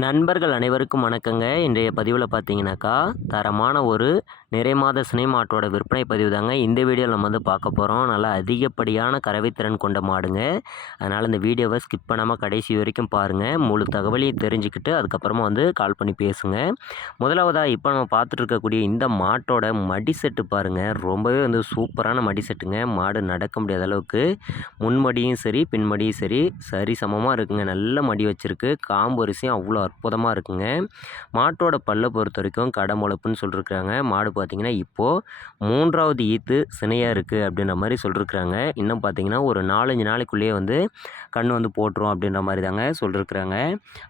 நண்பர்கள் அனைவருக்கும் வணக்கங்க. இன்றைய பதிவில் பார்த்தீங்கன்னாக்கா, தரமான ஒரு நிறைமாத சினை மாட்டோட விற்பனை பதிவு தாங்க இந்த வீடியோவில் நம்ம வந்து பார்க்க போகிறோம். நல்லா அதிகப்படியான கறவைத்திறன் கொண்ட மாடுங்க. அதனால் இந்த வீடியோவை ஸ்கிப் பண்ணாமல் கடைசி வரைக்கும் பாருங்கள். முழு தகவலையும் தெரிஞ்சுக்கிட்டு அதுக்கப்புறமா வந்து கால் பண்ணி பேசுங்க. முதலாவதாக இப்போ நம்ம பார்த்துட்டு இருக்கக்கூடிய இந்த மாட்டோட மடி செட்டு பாருங்கள். ரொம்பவே வந்து சூப்பரான மடி செட்டுங்க. மாடு நடக்க முடியாத அளவுக்கு முன்மடியும் சரி பின்மடியும் சரி சரிசமமாக இருக்குங்க. நல்ல மடி வச்சுருக்கு. காம்பு வரிசையும் அவ்வளோ அற்புதமாக இருக்குங்க. மாட்டோட பல்லை பொறுத்த வரைக்கும் கடமுளப்புன்னு சொல்லியிருக்கிறாங்க. மாடு பார்த்தீங்கன்னா இப்போது 3வது ஈத்து சினையாக இருக்குது அப்படின்ற மாதிரி சொல்லியிருக்கிறாங்க. இன்னும் பார்த்தீங்கன்னா ஒரு 4-5 நாளைக்குள்ளேயே வந்து கண் வந்து போட்டுரும் அப்படின்ற மாதிரி தாங்க சொல்லியிருக்கிறாங்க.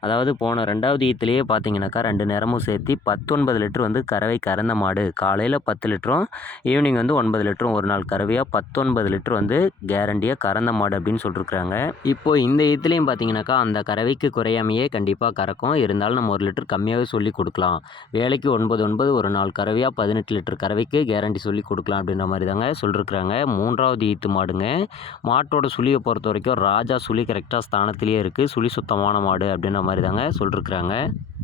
அதாவது போன 2வது ஈத்துலேயே பார்த்தீங்கன்னாக்கா 2 நேரமும் சேர்த்து 19 லிட்டர் வந்து கறவை கறந்த மாடு. காலையில் 10 லிட்டரும் ஈவினிங் வந்து 9 லிட்டரும் ஒரு நாள் கறவையாக 19 லிட்டர் வந்து கேரண்டியாக கறந்த மாடு அப்படின்னு சொல்லியிருக்கிறாங்க. இப்போது இந்த ஈத்துலேயும் பார்த்தீங்கன்னாக்கா அந்த கறவைக்கு குறையாமையே கண்டிப்பாக கறக்கும். இருந்தாலும் நம்ம 1 லிட்டர் கம்மியாகவே சொல்லி கொடுக்கலாம். வேலைக்கு 9 ஒரு நாள் கறவையாக 18 லிட்டர் கறவைக்கு கேரண்டி சொல்லி கொடுக்கலாம் அப்படின்ற மாதிரி தாங்க சொல்லியிருக்கிறாங்க. 3வது ஈத்து மாடுங்க. மாட்டோட சுழியை பொறுத்த வரைக்கும் ராஜா சுழி கரெக்டாக ஸ்தானத்திலேயே இருக்குது. சுழி சுத்தமான மாடு அப்படின்ற மாதிரி தாங்க சொல்லியிருக்கிறாங்க.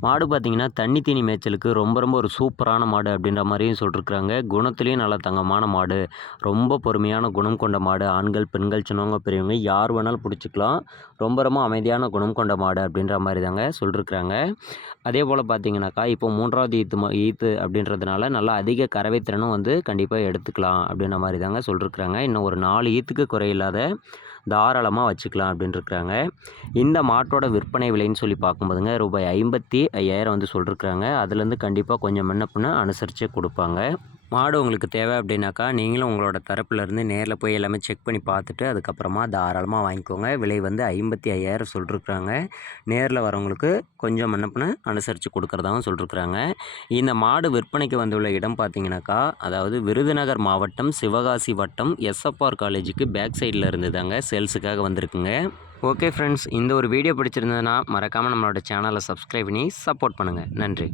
மாடு பார்த்திங்கன்னா தண்ணி தீனி மேய்ச்சலுக்கு ரொம்ப ஒரு சூப்பரான மாடு அப்படின்ற மாதிரியும் சொல்லியிருக்கிறாங்க. குணத்துலேயும் நல்ல தங்கமான மாடு. ரொம்ப பொறுமையான குணம் கொண்ட மாடு. ஆண்கள் பெண்கள் சின்னவங்க பெரியவங்க யார் வேணாலும் பிடிச்சிக்கலாம். ரொம்ப அமைதியான குணம் கொண்ட மாடு அப்படின்ற மாதிரி தாங்க சொல்லியிருக்கிறாங்க. அதே போல் பார்த்தீங்கன்னாக்கா இப்போ 3வது ஈத்து அப்படின்றதுனால நல்லா அதிக கறவை திறனும் வந்து கண்டிப்பாக எடுத்துக்கலாம் அப்படின்ற மாதிரி தாங்க சொல்லியிருக்கிறாங்க. இன்னும் ஒரு 4 ஈத்துக்கு குறையில்லாத தாராளமாக வச்சுக்கலாம் அப்படின்ட்டுருக்குறாங்க. இந்த மாட்டோட விற்பனை விலைன்னு சொல்லி பார்க்கும்போதுங்க ரூபாய் 55,000 வந்து சொல்லியிருக்கிறாங்க. அதுலேருந்து கண்டிப்பாக கொஞ்சம் முன்ன பின்ன அனுசரித்தே கொடுப்பாங்க. மாடு உங்களுக்கு தேவை அப்படின்னாக்கா நீங்களும் உங்களோட தரப்புலேருந்து நேரில் போய் எல்லாமே செக் பண்ணி பார்த்துட்டு அதுக்கப்புறமா தாராளமாக வாங்கிக்கோங்க. விலை வந்து 55,000 சொல்லியிருக்கிறாங்க. நேரில் வரவங்களுக்கு கொஞ்சம் முன்ன பின்ன அனுசரித்து கொடுக்குறதாகவும் சொல்லியிருக்கிறாங்க. இந்த மாடு விற்பனைக்கு வந்துள்ள இடம் பார்த்தீங்கன்னாக்கா, அதாவது விருதுநகர் மாவட்டம் சிவகாசி வட்டம் எஸ்எஃப்ஆர் காலேஜுக்கு பேக் சைடில் இருந்து தாங்க சேல்ஸுக்காக வந்திருக்குங்க. ஓகே ஃப்ரெண்ட்ஸ், இந்த ஒரு வீடியோ பிடிச்சிருந்ததுன்னா மறக்காமல் நம்மளோட சேனலை சப்ஸ்கிரைப் பண்ணி சப்போர்ட் பண்ணுங்கள். நன்றி.